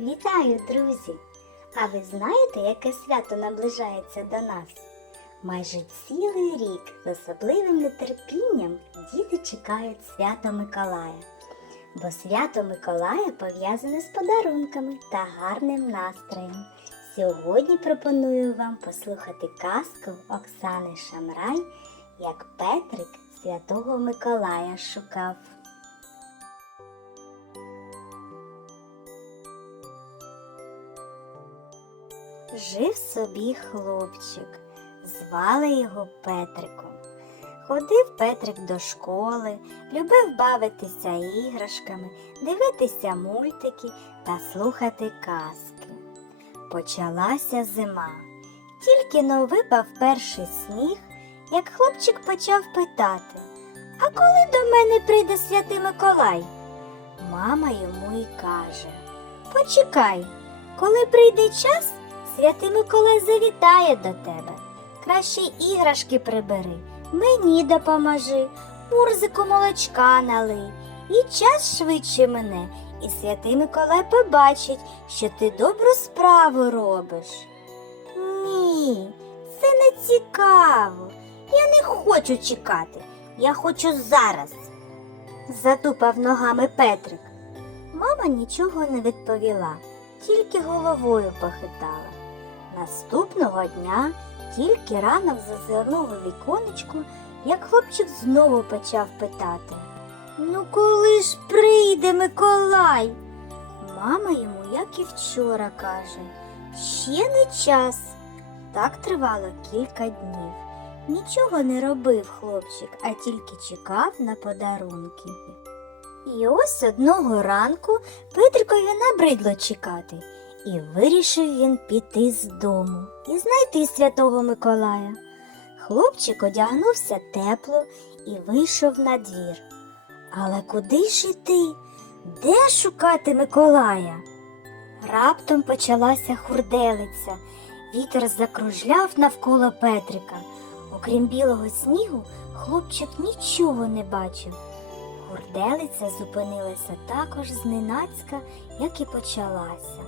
Вітаю, друзі! А ви знаєте, яке свято наближається до нас? Майже цілий рік з особливим нетерпінням діти чекають свято Миколая. Бо свято Миколая пов'язане з подарунками та гарним настроєм. Сьогодні пропоную вам послухати казку Оксани Шамрай, як Петрик святого Миколая шукав. Жив собі хлопчик, звали його Петриком. Ходив Петрик до школи, любив бавитися іграшками, дивитися мультики та слухати казки. Почалася зима. Тільки но випав перший сніг, як хлопчик почав питати А коли до мене прийде святий Миколай? Мама йому й каже Почекай, коли прийде час, святий Миколай завітає до тебе. Краще іграшки прибери, мені допоможи, Мурзику молочка налий, і час швидше мене, і святий Миколай побачить, що ти добру справу робиш. Ні, це не цікаво. Я не хочу чекати. Я хочу зараз. Затупав ногами Петрик. Мама нічого не відповіла, тільки головою похитала. Наступного дня тільки ранок зазирнув у віконечко, як хлопчик знову почав питати. Ну, коли ж прийде Миколай? Мама йому, як і вчора, каже, ще не час. Так тривало кілька днів. Нічого не робив хлопчик, а тільки чекав на подарунки. І ось одного ранку Петрикові набридло чекати, і вирішив він піти з дому і знайти святого Миколая. Хлопчик одягнувся тепло і вийшов на двір. Але куди ж іти? Де шукати Миколая? Раптом почалася хурделиця. Вітер закружляв навколо Петрика. Окрім білого снігу, хлопчик нічого не бачив. Хурделиця зупинилася також зненацька, як і почалася.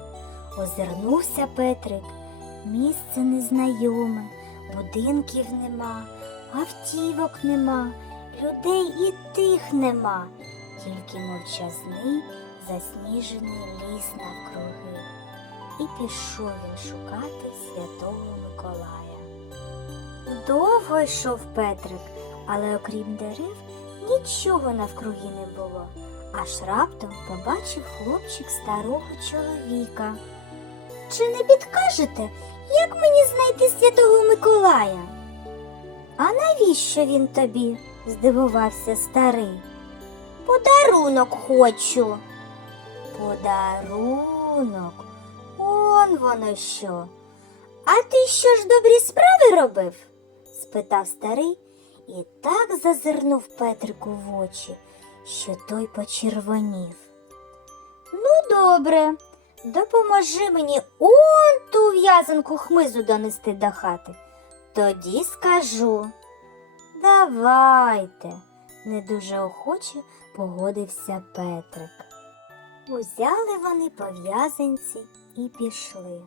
Озирнувся Петрик. Місце незнайоме, будинків нема, автівок нема, людей і тих нема, тільки мовчазний засніжений ліс навкруги. І пішов він шукати святого Миколая. Довго йшов Петрик, але окрім дерев нічого навкруги не було. Аж раптом побачив хлопчик старого чоловіка. Чи не підкажете, як мені знайти святого Миколая? А навіщо він тобі? здивувався старий. Подарунок хочу. Подарунок. Он воно що. А ти що ж добрі справи робив? спитав старий і так зазирнув Петрику в очі, що той почервонів. Ну, добре, допоможи мені он ту в'язанку хмизу донести до хати. Тоді скажу. Давайте, не дуже охоче погодився Петрик. Узяли вони пов'язанці і пішли.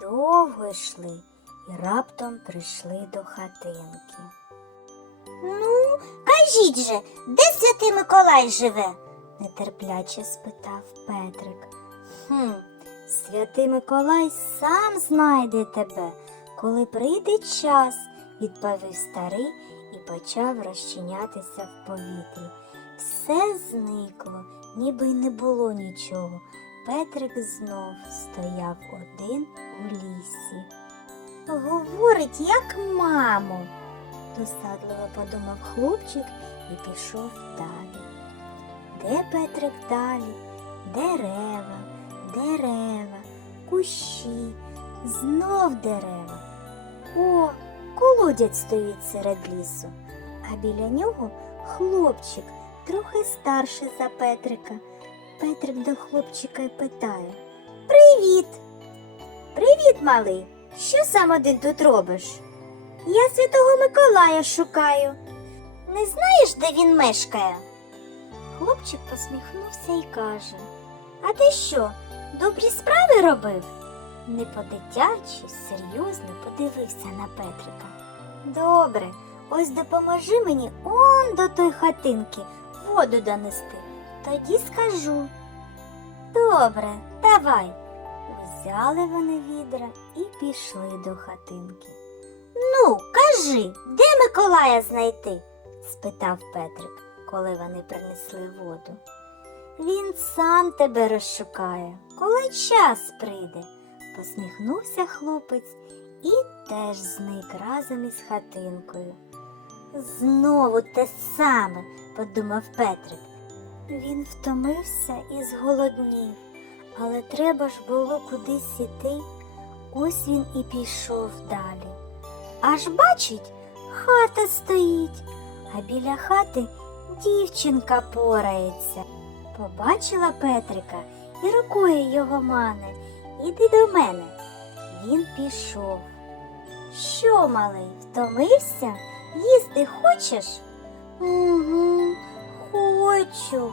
Довго йшли і раптом прийшли до хатинки. Ну, кажіть же, де святий Миколай живе? нетерпляче спитав Петрик. Хм, святий Миколай сам знайде тебе, коли прийде час, відповів старий і почав розчинятися в повітрі. Все зникло, ніби й не було нічого. Петрик знов стояв один у лісі. Говорить, як мамо, досадливо подумав хлопчик і пішов далі. Де Петрик далі? Дерева, дерева, кущі, знов дерева. О, колодязь стоїть серед лісу, а біля нього хлопчик, трохи старший за Петрика. Петрик до хлопчика й питає Привіт! Привіт, малий! Що сам один тут робиш? Я святого Миколая шукаю. Не знаєш, де він мешкає? Хлопчик посміхнувся і каже А ти що, добрі справи робив? Не по-дитячі, серйозно подивився на Петрика. Добре, ось допоможи мені он до той хатинки воду донести. Тоді скажу. Добре, давай. Взяли вони відра і пішли до хатинки. Ну, кажи, де Миколая знайти? спитав Петрик, коли вони принесли воду. Він сам тебе розшукає, коли час прийде, посміхнувся хлопець і теж зник разом із хатинкою. Знову те саме, подумав Петрик. Він втомився і зголоднів, але треба ж було кудись іти. Ось він і пішов далі. Аж бачить, хата стоїть, а біля хати дівчинка порається. Побачила Петрика і рукою його мане. Іди до мене. Він пішов. Що, малий, втомився? Їсти хочеш? Угу, хочу.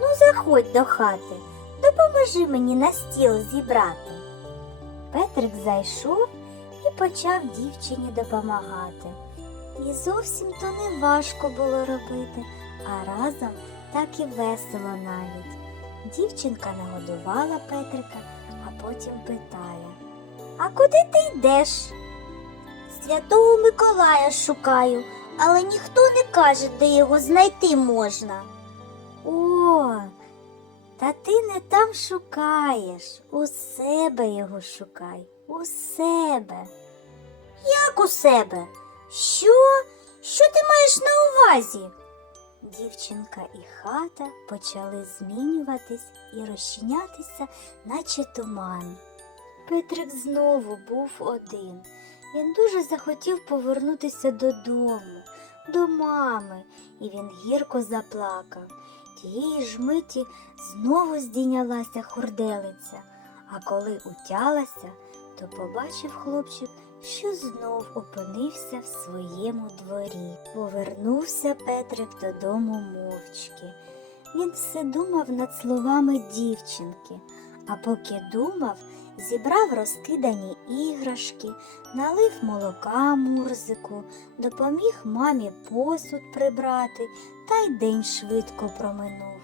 Ну, заходь до хати, допоможи мені на стіл зібрати. Петрик зайшов і почав дівчині допомагати. І зовсім то не важко було робити, а разом так і весело навіть. Дівчинка нагодувала Петрика, а потім питає А куди ти йдеш? Святого Миколая шукаю, але ніхто не каже, де його знайти можна. О, та ти не там шукаєш, у себе його шукай, у себе. Як у себе? Що? Що ти маєш на увазі? Дівчинка і хата почали змінюватись і розчинятися, наче туман. Петрик знову був один. Він дуже захотів повернутися додому, до мами, і він гірко заплакав. Тієї ж миті знову здійнялася хурделиця, а коли утялася, то побачив хлопчик, що знов опинився в своєму дворі. Повернувся Петрик додому мовчки. Він все думав над словами дівчинки, а поки думав, зібрав розкидані іграшки, налив молока мурзику, допоміг мамі посуд прибрати, та й день швидко проминув.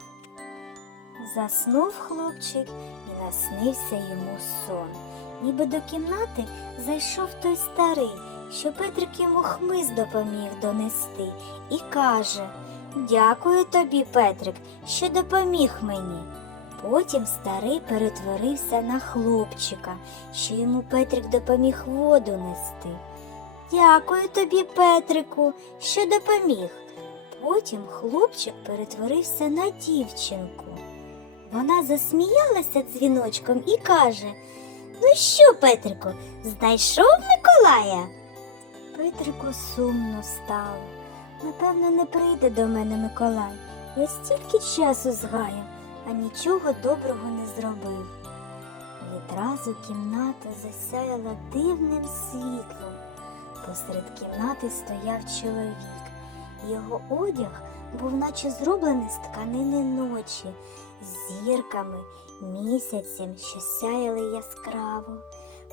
Заснув хлопчик і наснився йому сон. Ніби до кімнати зайшов той старий, що Петрик йому хмиз допоміг донести, і каже Дякую тобі, Петрик, що допоміг мені. Потім старий перетворився на хлопчика, що йому Петрик допоміг воду нести. Дякую тобі, Петрику, що допоміг. Потім хлопчик перетворився на дівчинку. Вона засміялася дзвіночком і каже Ну що, Петрику, знайшов Миколая? Петрику сумно стало. Напевно, не прийде до мене Миколай. Я стільки часу згаяв, а нічого доброго не зробив. Відразу кімната засяяла дивним світлом. Посеред кімнати стояв чоловік. Його одяг був наче зроблений з тканини ночі, зірками, місяцем, що сяяли яскраво.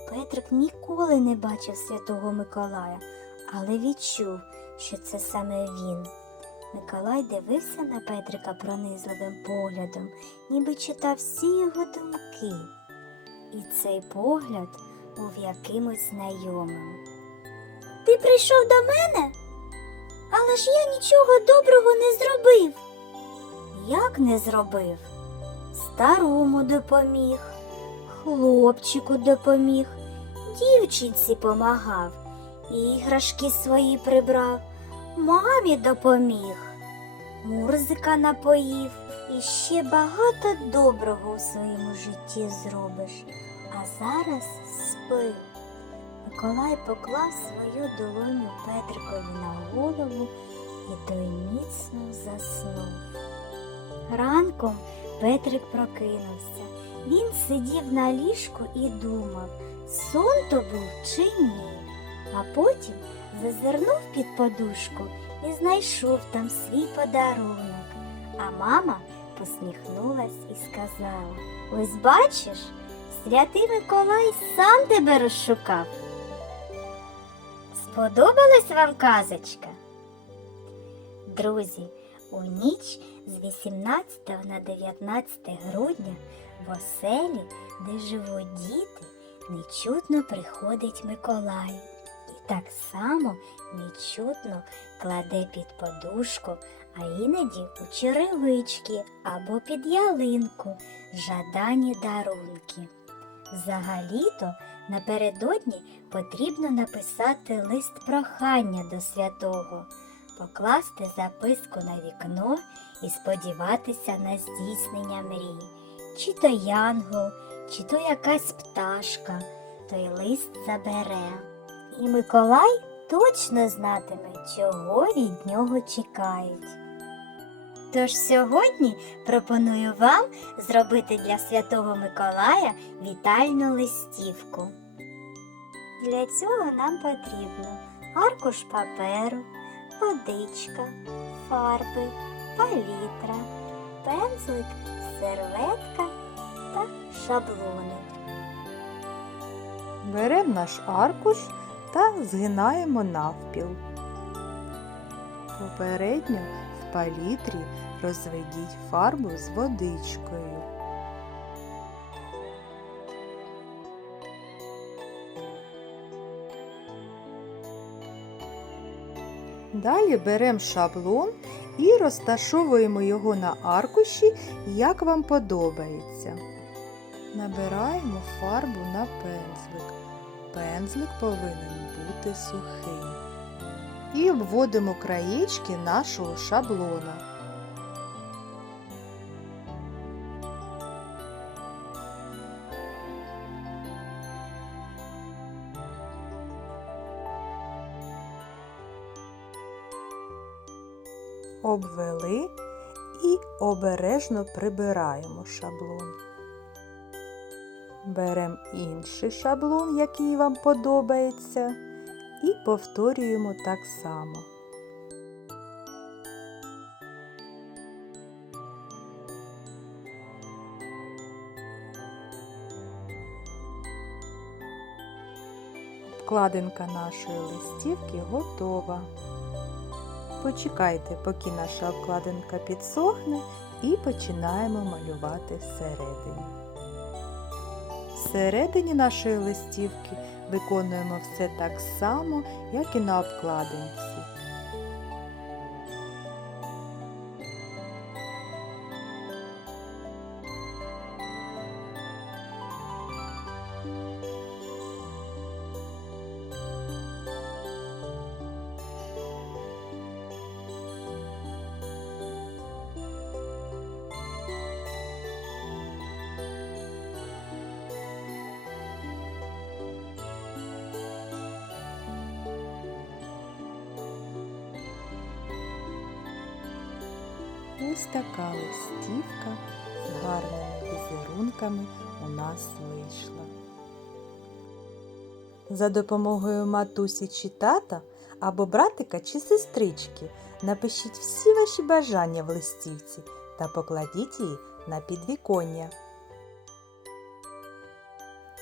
Петрик ніколи не бачив святого Миколая, але відчув, що це саме він. Миколай дивився на Петрика пронизливим поглядом, ніби читав всі його думки. І цей погляд був якимось знайомим. Ти прийшов до мене? Але ж я нічого доброго не зробив. Як не зробив? Старому допоміг, хлопчику допоміг, дівчинці помагав, іграшки свої прибрав, мамі допоміг, мурзика напоїв і ще багато доброго у своєму житті зробиш. А зараз спи. Миколай поклав свою долоню Петрикові на голову, і той міцно заснув. Ранком Петрик прокинувся. Він сидів на ліжку і думав, сон то був чи ні. А потім зазирнув під подушку і знайшов там свій подарунок. А мама посміхнулась і сказала Ось бачиш, святий Миколай сам тебе розшукав. Сподобалась вам казочка? Друзі, у ніч з 18 на 19 грудня в оселі, де живуть діти, нечутно приходить Миколай. І так само нечутно кладе під подушку, а іноді у черевички або під ялинку жадані дарунки. Взагалі-то напередодні потрібно написати лист прохання до святого, покласти записку на вікно і сподіватися на здійснення мрій. Чи то янгол, чи то якась пташка, той лист забере. І Миколай точно знатиме, чого від нього чекають. Тож сьогодні пропоную вам зробити для Святого Миколая вітальну листівку. Для цього нам потрібно аркуш паперу, водичка, фарби, палітра, пензлик, серветка та шаблони. Беремо наш аркуш та згинаємо навпіл. Попередньо в палітрі розведіть фарбу з водичкою. Далі беремо шаблон і розташовуємо його на аркуші, як вам подобається. Набираємо фарбу на пензлик. Пензлик повинен бути сухим. І обводимо краєчки нашого шаблона. Обвели і обережно прибираємо шаблон. Беремо інший шаблон, який вам подобається, і повторюємо так само. Обкладинка нашої листівки готова. Почекайте, поки наша обкладинка підсохне, і починаємо малювати всередині. Всередині нашої листівки виконуємо все так само, як і на обкладинці. Ось така листівка з гарними візерунками у нас вийшла. За допомогою матусі чи тата або братика чи сестрички напишіть всі ваші бажання в листівці та покладіть її на підвіконня.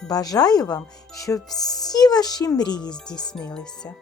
Бажаю вам, щоб всі ваші мрії здійснилися.